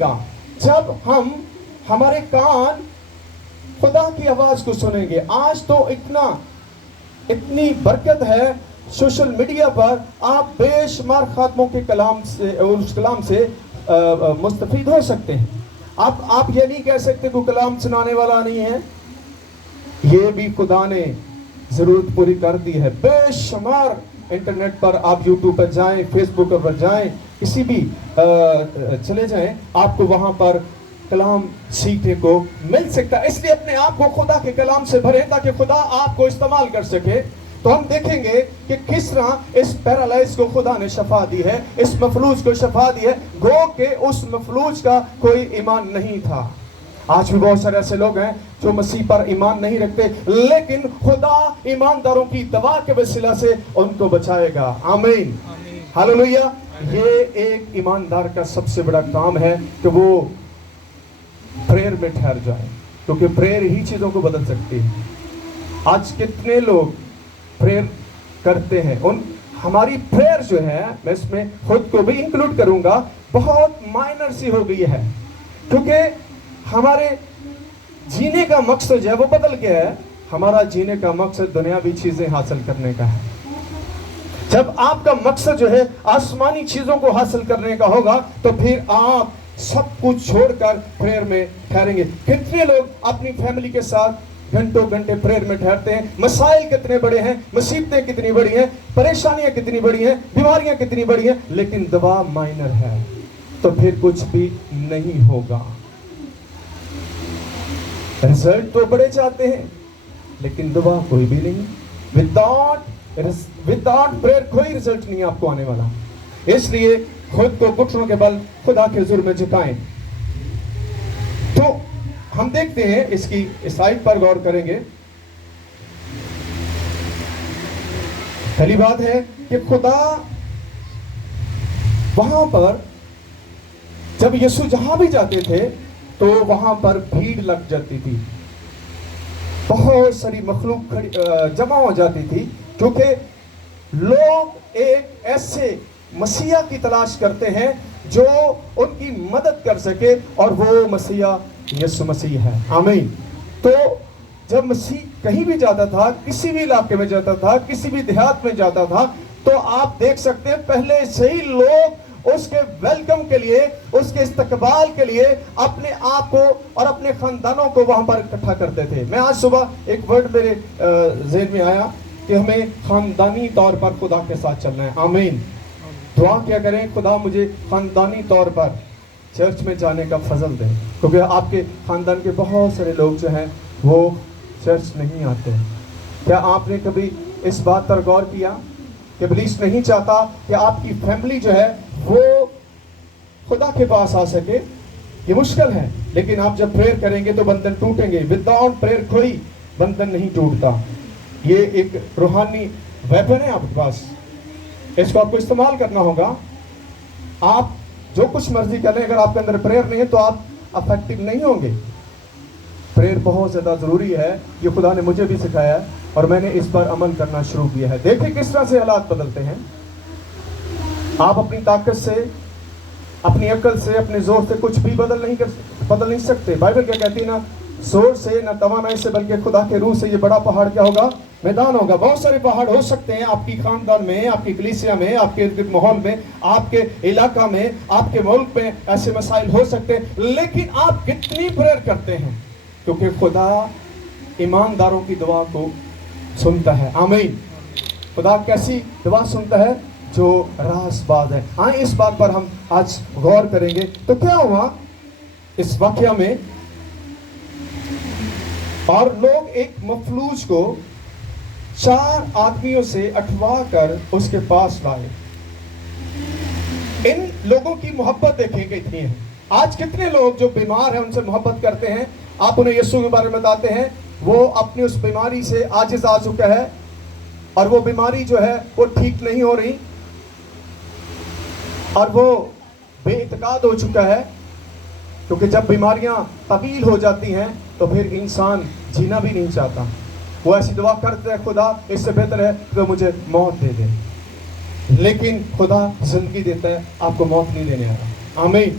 گا جب ہم ہمارے کان خدا کی آواز کو سنیں گے. آج تو اتنی برکت ہے سوشل میڈیا پر, آپ بے شمار خاتموں کے کلام سے اور اس کلام سے مستفید ہو سکتے ہیں. آپ یہ نہیں کہہ سکتے کہ کلام سنانے والا نہیں ہے, یہ بھی خدا نے ضرورت پوری کر دی ہے. بے شمار انٹرنیٹ پر آپ یوٹیوب پر جائیں, فیس بک پر جائیں, کسی بھی چلے جائیں, آپ کو وہاں پر کلام سیکھنے کو مل سکتا ہے. اس لیے اپنے آپ کو خدا کے کلام سے بھریں تاکہ خدا آپ کو استعمال کر سکے. تو ہم دیکھیں گے کہ کس طرح اس پیرالائز کو خدا نے شفا دی ہے, اس مفلوج کو شفا دی ہے. گو کہ اس مفلوج کا کوئی ایمان نہیں تھا. آج بھی بہت سارے ایسے لوگ ہیں جو مسیح پر ایمان نہیں رکھتے, لیکن خدا ایمانداروں کی دوا کے وسیلہ سے ان کو بچائے گا. آمین, ہاللویا. یہ ایک ایماندار کا سب سے بڑا کام ہے کہ وہ پریئر میں ٹھہر جائے, کیونکہ پریئر ہی چیزوں کو بدل سکتی ہے. آج کتنے لوگ پریئر کرتے ہیں, ہماری پریئر جو ہے, میں اس میں خود کو بھی انکلوڈ کروں گا, بہت مائنر سی ہو گئی ہے, کیونکہ ہمارے جینے کا مقصد جو ہے وہ بدل گیا ہے. ہمارا جینے کا مقصد دنیاوی چیزیں حاصل کرنے کا ہے. جب آپ کا مقصد جو ہے آسمانی چیزوں کو حاصل کرنے کا ہوگا تو پھر آپ سب کچھ چھوڑ کر پریئر میں ٹھہریں گے. کتنے لوگ اپنی فیملی کے ساتھ گھنٹوں گھنٹے پریئر میں ٹھہرتے ہیں, مسائل کتنے بڑے ہیں, مصیبتیں کتنی بڑی ہیں, پریشانیاں کتنی بڑی ہیں, بیماریاں کتنی بڑی ہیں, لیکن دعا مائنر ہے تو پھر کچھ بھی نہیں ہوگا. رزلٹ تو بڑے چاہتے ہیں لیکن دعا کوئی بھی نہیں. وداؤٹ پریئر کوئی رزلٹ نہیں آپ کو آنے والا. اس لیے خود کو گھٹنوں کے بل خدا کے حضور میں جھکائیں. تو ہم دیکھتے ہیں اس کی اس آیت پر غور کریں گے. پہلی بات ہے کہ خدا وہاں پر جب یسوع جہاں بھی جاتے تھے تو وہاں پر بھیڑ لگ جاتی تھی, بہت ساری مخلوق جمع ہو جاتی تھی, کیونکہ لوگ ایک ایسے مسیحا کی تلاش کرتے ہیں جو ان کی مدد کر سکے, اور وہ مسیحا یسوع مسیح ہے. آمین. تو جب مسیح کہیں بھی جاتا تھا, کسی بھی علاقے میں جاتا تھا, کسی بھی دیہات میں جاتا تھا, تو آپ دیکھ سکتے ہیں پہلے سے ہی لوگ اس کے ویلکم کے لیے, اس کے استقبال کے لیے اپنے آپ کو اور اپنے خاندانوں کو وہاں پر اکٹھا کرتے تھے. میں آج صبح ایک ورڈ میرے ذہن میں آیا کہ ہمیں خاندانی طور پر خدا کے ساتھ چلنا ہے. آمین. دعا کیا کریں, خدا مجھے خاندانی طور پر چرچ میں جانے کا فضل دے, کیونکہ آپ کے خاندان کے بہت سارے لوگ جو ہیں وہ چرچ نہیں آتے. کیا آپ نے کبھی اس بات پر غور کیا کہ ابلیس نہیں چاہتا کہ آپ کی فیملی جو ہے وہ خدا کے پاس آ سکے؟ یہ مشکل ہے, لیکن آپ جب پریئر کریں گے تو بندھن ٹوٹیں گے. وداؤٹ پریئر کوئی بندھن نہیں ٹوٹتا. یہ ایک روحانی ویپن ہے آپ کے پاس, اس کو آپ کو استعمال کرنا ہوگا. آپ جو کچھ مرضی کر لیں, اگر آپ کے اندر پریئر نہیں ہے تو آپ افیکٹو نہیں ہوں گے. پریئر بہت زیادہ ضروری ہے. یہ خدا نے مجھے بھی سکھایا ہے اور میں نے اس پر عمل کرنا شروع کیا ہے. دیکھیں کس طرح سے حالات بدلتے ہیں. آپ اپنی طاقت سے, اپنی عقل سے, اپنے زور سے کچھ بھی بدل نہیں سکتے. بائبل کیا کہتی ہے نا, زور سے نہ توانائی سے بلکہ خدا کے روح سے یہ بڑا پہاڑ کیا ہوگا, میدان ہوگا. بہت سارے پہاڑ ہو سکتے ہیں آپ کی خاندان میں, آپ کی کلیسیا میں, آپ کے ارد ماحول میں, آپ کے علاقہ میں, آپ کے ملک میں ایسے مسائل ہو سکتے ہیں, لیکن آپ کتنی پریئر کرتے ہیں, کیونکہ خدا ایمانداروں کی دعا کو سنتا ہے. آمین. خدا کیسی دعا سنتا ہے؟ جو راز باز ہے. آئیں اس بات پر ہم آج غور کریں گے. تو کیا ہوا اس واقعہ میں, اور لوگ ایک مفلوج کو 4 آدمیوں سے اٹھوا کر اس کے پاس لائے. ان لوگوں کی محبت دیکھیں کہ اتنی ہے. آج کتنے لوگ جو بیمار ہیں ان سے محبت کرتے ہیں, آپ انہیں یسوع کے بارے میں بتاتے ہیں, وہ اپنی اس بیماری سے عاجز آ چکا ہے اور وہ بیماری جو ہے وہ ٹھیک نہیں ہو رہی اور وہ بے اعتقاد ہو چکا ہے, کیونکہ جب بیماریاں طویل ہو جاتی ہیں تو پھر انسان جینا بھی نہیں چاہتا. وہ ایسی دعا کرتے ہیں, خدا اس سے بہتر ہے کہ مجھے موت دے دے, لیکن خدا زندگی دیتا ہے, آپ کو موت نہیں دینے آ رہا. آمین.